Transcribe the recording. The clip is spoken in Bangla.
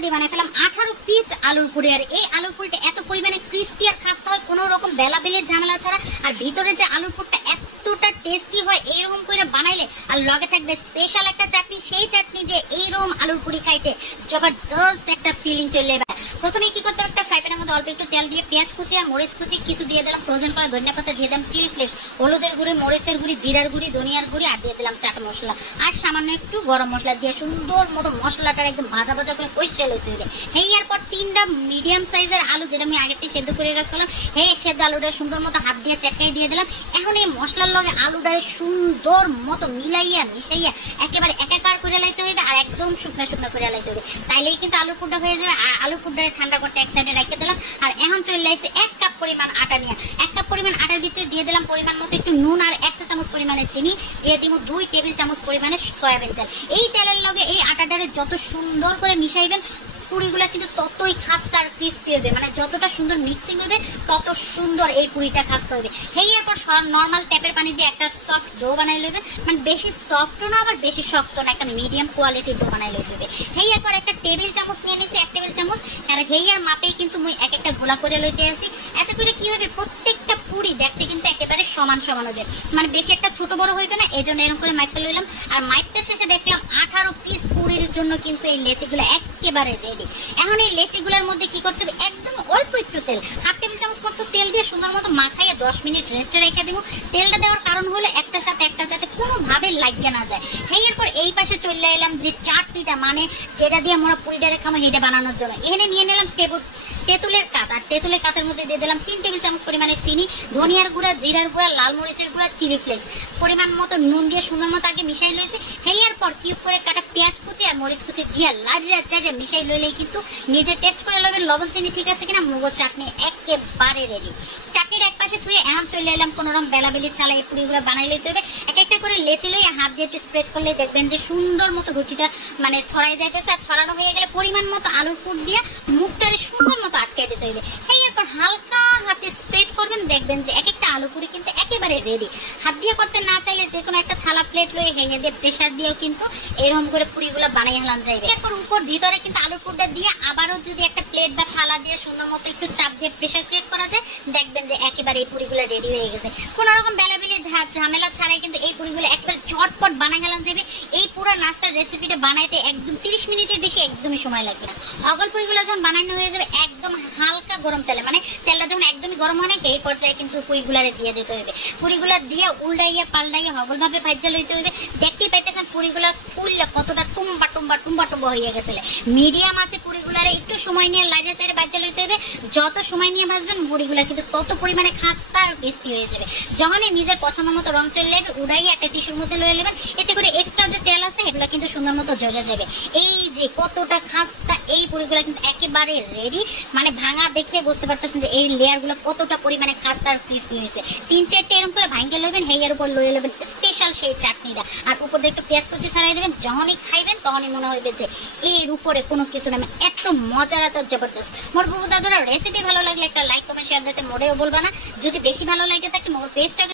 দিয়ে বানাই ফেলাম 18 পিস আলুর পুরি। আর এই আলুর পুরিটা এত পরিমাণে ক্রিস্পি আর খাস্তা হয়, কোনো রকম বেলাবেলির ঝামেলা ছাড়া। আর ভিতরে যে আলুর পুরটা এতটা টেস্টি হয় এইরকম করে বানাইলে। আর লগে থাকবে স্পেশাল একটা চাটনি, সেই চাটনি দিয়ে এইরকম আলুর পুরি খাইতে জবরদস্ত একটা ফিলিং চলে যাবে। প্রথমে কি করতে হবে, একটা ফ্রাই প্যানের মধ্যে অল্প একটু তেল দিয়ে পেঁয়াজ কুচি আর মরিচ কুচি কিছু দিয়ে দিলাম, ফ্রোজেন করা ধনিয়া পাতা দিয়ে দিলাম, চিলি ফ্লেক্স, হলুদের গুঁড়ি, মরিচের গুঁড়ি, জিরার গুঁড়ি, ধনিয়ার গুঁড়ি, আর দিয়ে দিলাম চাট মশলা আর সামান্য একটু গরম মশলা দিয়ে সুন্দর মতো মশলাটা একদম ভাজা ভাজা করে কষিয়ে লইতে হবে। এরপর 3টা মিডিয়াম সাইজের আলু যেটা আমি আগে থেকে সেদ্ধ করে রাখছিলাম, সেদ্ধ আলুটা সুন্দর মতো হাত দিয়ে চেকাই দিয়ে দিলাম। এখন এই মশলার লগে আলুটারে সুন্দর মতো মিলাইয়া মিশাইয়া একেবারে একাকার করে লাইতে হবে আর একদম শুকনা শুকনা করে লাইতে হবে, তাইলেই কিন্তু আলুর পুরটা হয়ে যাবে। আর আলুর পুরটারে ঠান্ডা করতে এক সাইডে রেখে দিলাম। আর এখন চলে আসছে 1 কাপ পরিমাণ আটা নিয়ে। 1 কাপ পরিমাণ আটার ভিতরে দিয়ে দিলাম পরিমাণ মতো একটু নুন আর 1 চা চামচ পরিমাণের চিনি, দিয়ে দিব 2 টেবিল চামচ পরিমাণে সয়াবিন তেল। এই তেলের লগে এই আটাটারে যত সুন্দর করে মিশাইবেন পুরিগুলা কিন্তু ততই খাস্তা আর ক্রিস্পি হবে, মানে যতটা সুন্দর মিক্সিং হবে তত সুন্দর এই পুরিটা খাস্তা হবে। এরপর নর্মাল ট্যাপের পানি দিয়ে একটা সফট ডো বানাই লইবে, মানে বেশি সফটও না আবার বেশি শক্ত না, একটা মিডিয়াম কোয়ালিটির ডো বানাই লইতে হবে। এরপর একটা টেবিল চামচ নিয়ে নিছি, 1 টেবিল চামচ। আর হেয়ার মাপেই কিন্তু মুই এক একটা গোলা করে লইতে আসি। এতে করে কি হবে, প্রত্যেকটা পুরি দেখতে কিন্তু একেবারে সমান সমান হবে, মানে বেশি একটা ছোট বড় হইবে না, এই জন্য এরকম করে মাইপটা লইলাম। আর মাইপটা শেষে দেখলাম 18 পিস পুরির জন্য কিন্তু এই লেচিগুলো একেবারে রেডি। এখন এই লেচিগুলোর মধ্যে কি করতে হবে, একদম অল্প একটু তেল, 1/2 টেবিল চামচ মতো তেল দিয়ে সুন্দর মতো মাখাইয়া 10 মিনিট রেস্টে রেখে দেবো। তেলটা দেওয়ার কারণ হলো একটার সাথে একটা যাতে কোনোভাবে লাগিয়ে না যায়। এরপর এই পাশে চলে এলাম যে চাটনিটা, মানে যেটা দিয়ে আমরা পুরিটা রেখাবো এটা বানানোর জন্য। এখানে নিয়ে নিলাম তেঁতুলের কাত, আর তেঁতুলের কাতের মধ্যে দিয়ে দিলাম 3 টেবিল চামচ পরিমাণে চিনি, ধনিয়ার গুঁড়া, জিরার গুঁড়া, লাল মরিচের গুঁড়া, চিলি ফ্লেক্স, পরিমাণ মতো নুন দিয়ে সুন্দর মতো আগে মিশাই লইছে। এরপর কিউব করে কাটা পেঁয়াজ কুচি আর মরিচ কুচি দিয়ে লাড়িয়া চাড়িয়ে মিশাই লইলেই কিন্তু নিজে টেস্ট করে লবেন লবণ চিনি ঠিক আছে কিনা, মুগো চাটনি একেবারে রেডি। চাটনির এক পাশে ধুয়ে এখন চলে এলাম কোনোরকম বেলাবেলি ছাড়া এই পুরিগুলো বানাই লইতে হবে। এক একটা করে লেচি লইয়া হাত দিয়ে একটু স্প্রেড করলে দেখবেন যে সুন্দর মতো রুটিটা মানে ছড়াই যাইতেছে। আর ছড়ানো হয়ে গেলে পরিমাণ মতো আলুর পুর দিয়ে মুখটারে সুন্দর মতো আটকে দিতে হবে। এরপর হালকা হাতে স্প্রেড করবেন, দেখবেন যে এক একটা আলু পুরি কিন্তু একেবারে রেডি। হাত দিয়ে করতে না চাইলে যে কোনো একটা থালা প্লেট লয়ে হেয়ে দিয়ে প্রেসার দিয়েও কিন্তু এরকম করে পুরিগুলো বানাই হেলান যাইবে। এরপর উপর ভিতরে কিন্তু আলুর পুরটা দিয়ে আবারও যদি একটা প্লেট বা থালা দিয়ে সুন্দর মতো একটু চাপ দিয়ে প্রেসার ক্রিয়েট করা যায়, দেখবেন যে একেবারে এই পুরিগুলো রেডি হয়ে গেছে। কোনো রকম বেলাবেলি ঝামেলা ছাড়াই কিন্তু এই পুরিগুলো একেবারে চটপট বানাই হেলান যাবে। এই পুরো নাস্তার রেসিপিটা বানাইতে একদম 30 মিনিটের বেশি একদমই সময় লাগবে না। অগল পুরিগুলো যখন বানানো হয়ে যাবে একদম হালকা গরম তেলে, মানে তেলটা যখন একদমই গরম হয় না এই পর্যায়ে কিন্তু পুরিগুলারে দিয়ে দিতে হবে। পুরিগুলা দিয়ে উল্টাইয়া পাল্টাইয়া হগল ভাবে ভাজা লইতে হবে। দেখতেই পাইতেছেন পুরিগুলা ফুললে কতটা টুম্বা টুম্বা টুম্বা টুম্বা হয়ে গেছে। মিডিয়াম আছে পুরিগুলারে একটু সময় নিয়ে লাইড়া চাইড়ে ভাজা লইতে হবে। যত সময় নিয়ে ভাজবেন পুরিগুলা কিন্তু তত পরিমাণে খাস্তা আর ক্রিস্পি হয়ে যাবে। যখনই নিজের পছন্দ মতো রং চলে যাবে উড়াইয়া একটা টিস্যুর মধ্যে লয়ে নেবেন, এতে করে এক্সট্রা যে তেল আছে এগুলো কিন্তু সুন্দর মতো জ্বলে যাবে। এই যে কতটা খাস্তা এই পুরিগুলা কিন্তু একেবারে রেডি, মানে ভাঙা দেখলে বুঝতে পারতেছেন যে এই লেয়ারগুলো কতটা পরিমাণে খাস্তা আর ক্রিস্পি হয়েছে। 3-4টা এরকম করে ভাঙে লইবেন, হেয়ার উপর লয়ে নেবেন স্পেশাল সেই চাটনিটা। আর উপর দিয়ে একটু পেঁয়াজ কুচি ছাড়াই দেবেন, যখনই খাইবেন তখনই মনে হইবে যে এর উপরে কোনো কিছু না, এত মজার এত জবরদস্ত। মোর বুবু দাদুরা রেসিপি ভালো লাগলে একটা লাইক কমেন্ট শেয়ার দিতে মোটেও বলবা না। যদি বেশি ভালো লাগে থাকে মোর পেজটা